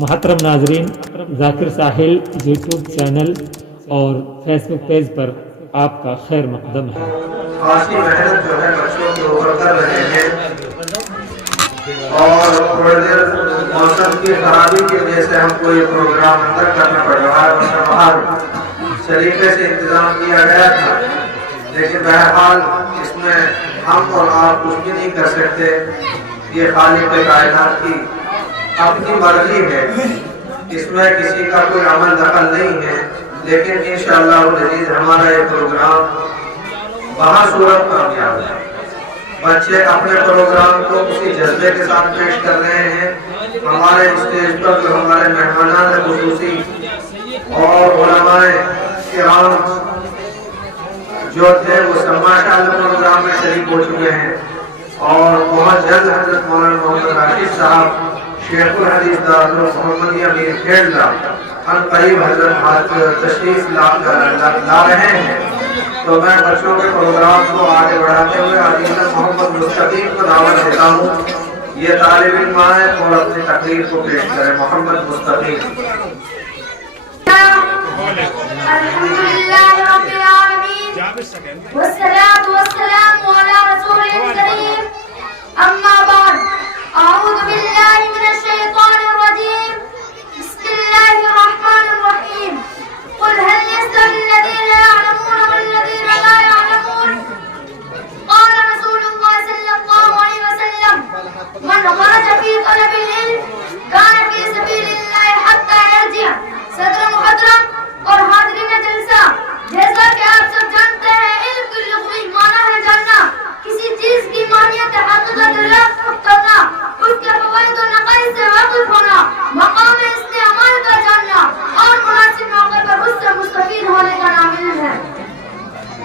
محترم ناظرین، ذاکر ساحل YouTube channel اور فیس بک پیج پر آپ کا خیر مقدم ہے۔ خاصی محنت جو ہے بچوں کے اوپر کر رہے ہیں اور تھوڑی دیر موسم کی خرابی کی وجہ سے ہم کو یہ پروگرام اندر کرنا پڑ رہا ہے، ورنہ باہر سلیقے سے انتظام کیا گیا تھا، لیکن بہرحال اس میں ہم اور آپ کچھ بھی نہیں کر سکتے۔ یہ خالق کائنات کی اپنی مرضی ہے، اس میں کسی کا کوئی عمل دخل نہیں ہے، لیکن انشاءاللہ العزیز ہمارا یہ پروگرام بہا صورت کامیاب ہے۔ بچے اپنے پروگرام کو اسی جذبے کے ساتھ پیش کر رہے ہیں۔ ہمارے اسٹیج پر جو ہمارے مہمانان خصوصی اور علماء کرام جو تھے وہ سب ماشاءاللہ پروگرام میں شریک ہو چکے ہیں، اور بہت جلد حضرت مولانا محمد راشد صاحب شیخ الحدیث دارالعلوم محمدیہ میر کھیڑلا ان قریب حضرت تشریف لا رہے ہیں۔ تو میں بچوں کے پروگرام کو آگے بڑھاتے ہوئے عزیز محمد مستقیم کو دعوت دیتا ہوں، یہ طالب علم آئے اور اپنی تقریر کو پیش کریں۔ محمد مستقیم۔ الحمدللہ رب العالمین والصلاة والسلام علی رسول کریم، اما بعد، اعوذ باللہ من الشیطان الرجیم، بسم اللہ الرحمن الرحیم، قل هل يستوي الذين يعلمون والذين لا يعلمون، قال رسول اللہ صلی اللہ علیہ وسلم، من خرج في طلب العلم كان في سبيل الله حتى يرجع۔ صدر محترم اور حاضرین جلسہ، جیسا کہ آپ سب جانتے ہیں، علم کی لغوی معنی ہے جاننا، کسی چیز کی ماہیت حقیقت دریافت کرنا، اس کے فوائد و نقائص سے واقف ہونا، مقام استعمال کا جاننا اور مناسب موقع پر اس سے مستفید ہونے کا نام علم ہے۔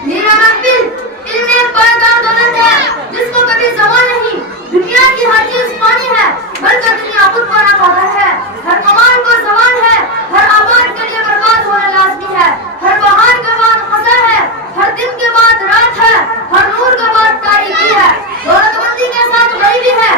میرا محفل، علم ایک پائیدار دولت ہے جس کو کبھی زوال نہیں۔ دنیا کی ہر چیز فانی ہے، بلکہ دنیا خود فنا کا گھر ہے۔ ہر کمال کو زوال ہے، ہر آباد کے لیے برباد ہونا لازمی ہے۔ ہر بہار کے بعد خزاں ہے، ہر دن کے بعد رات ہے، ہر نور کے بعد تاریکی ہے۔ دولت مندی کے ساتھ غریبی ہے،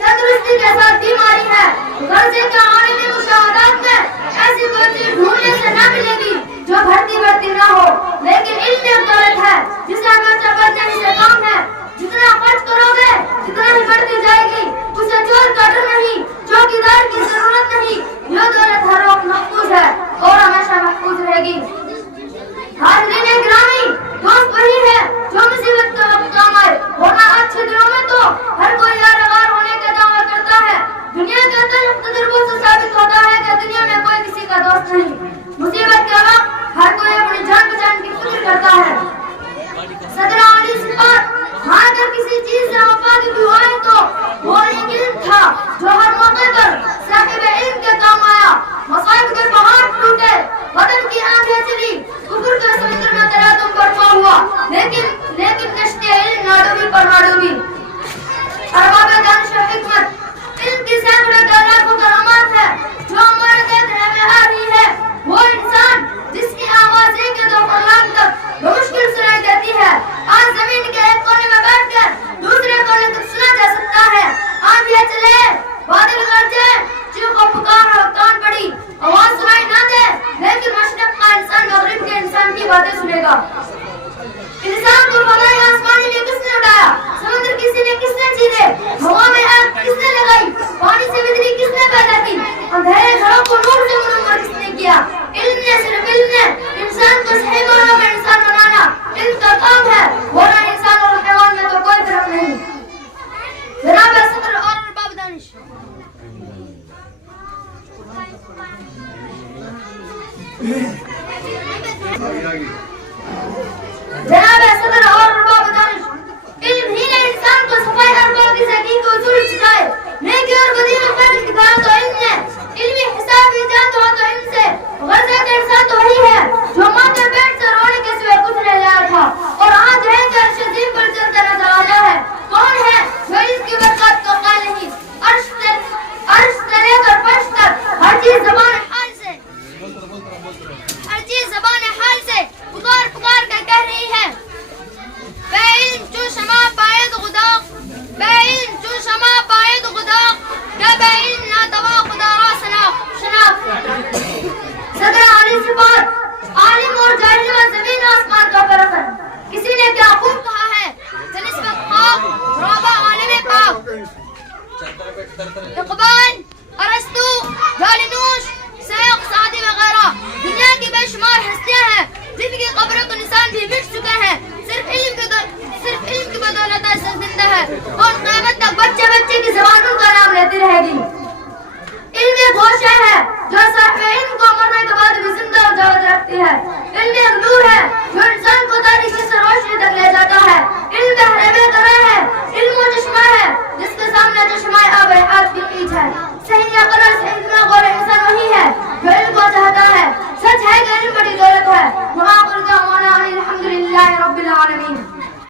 تندرستی کے ساتھ بیماری ہے۔ غرضے کے عالمی مشاہدات میں ایسی کوئی چیز ڈھونڈنے سے نہ ملے گی جو بھرتی بھرتی نہ ہو، لیکن علم ایک دولت ہے جسے ہمیں چبرنے سے کام ہے۔ جتنا خرچ کرو گے جتنا ہی بڑھتی جائے گی، اسے چور کا ڈر نہیں، چوکیدار کی ضرورت نہیں۔ یہ دولت ہر وقت محفوظ ہے اور ہمیشہ محفوظ رہے گی۔ حاضرین گرامی، دوست وہی ہے جو مصیبت کے وقت کام آئے، ورنہ اچھے دنوں میں تو ہر کوئی یارغار ہونے کا دعویٰ کرتا ہے۔ دنیا کے تجربوں سے ثابت ہوتا ہے کہ دنیا میں کوئی کسی کا دوست نہیں۔ مصیبت کے وقت ہر کوئی اپنی جان بچانے کی فکر کرتا ہے۔ صدر علی صفات، ہاں اگر کسی چیز سے وفا کی دعائیں تو وہ ایک علم تھا جو ہر موقع پر صاحب علم کے کام آیا۔ مصائب کے پہاڑ ٹوٹے، بدن کی آنکھیں چلی، کفر کے سمندر میں تراتم برپا ہوا، لیکن کشتی علم نہ ڈوبی پر نہ ڈوبی۔ ارباب دانش و حکمت، علم کی سینکڑوں لاکھوں کرامات ہے جو ہمارے دیکھنے میں آ رہی ہے۔ وہ انسان جس کی آواز ایک دو فرلانگ تک بمشکل سنائی دیتی ہے، آج زمین کے ایک کونے میں بیٹھ کر دوسرے کونے تک سنا جا سکتا ہے۔ آندھیاں چلے، بادل گرجے، چیخ و پکار اور کان پڑی، آواز سنائی نہ دے، لیکن مشرق کا انسان مغرب کے انسان کی باتیں سنے گا۔ انسان کو فضائے آسمانی میں کس نے اڑایا؟ سمندر کسی نے کس نے چیرے؟ ہوا میں آگ کس نے لگائی؟ پانی سے بجلی کس نے پیدا کی؟ اندھیرے گھروں کو نور سے منور کس نے کیا؟ علم نے، صرف علم نے انسان کو صحیح معنوں میں انسان بنانا علم کا کام ہے، ورنہ انسان اور حیوان میں تو کوئی فرق نہیں۔ جناب صدر اور ارباب دانش، جناب صدر اور ارباب دانش، علم ہی نے انسان کو صفائی ارباب کی زندگی کو اصول سکھائے۔ نیکی اور بدی میں فرق دکھایا تو علم نے، علمی حساب ایجاد ہوا تو علم سے۔ غرضے کا انسان تو وہی ہے جو ماتھے پیٹ سے رونے کے سوائے کچھ نہیں لایا تھا اور آج رہ کر شدید پر چلتا نظر آیا ہے۔ کون ہے جو علم کی برکات کو قائل نہیں؟ عرش سے لے کر فرش تک ہر چیز زبان حال سے نے کیا خوب کہا ہے نسبت خاک رابع عالم پاک اقبال ارسطو جالینوش سیاق سعدی وغیرہ دنیا کی بے شمار ہستیاں ہیں جن کی قبروں کو نشان بھی مٹ چکے ہیں صرف علم کی بدولت ایسا زندہ ہے اور قیامت تک بچے بچے کی زبانوں کا نام لیتی رہے گی علم ایک گوشہ ہے جو صاحب علم کو مرنے کے بعد بھی زندہ و جاوید رکھتی ہے علم ایک نور ہے جو انسان کو تاریکی سے روشنی تک لے جاتا ہے علم رہنے کا راہ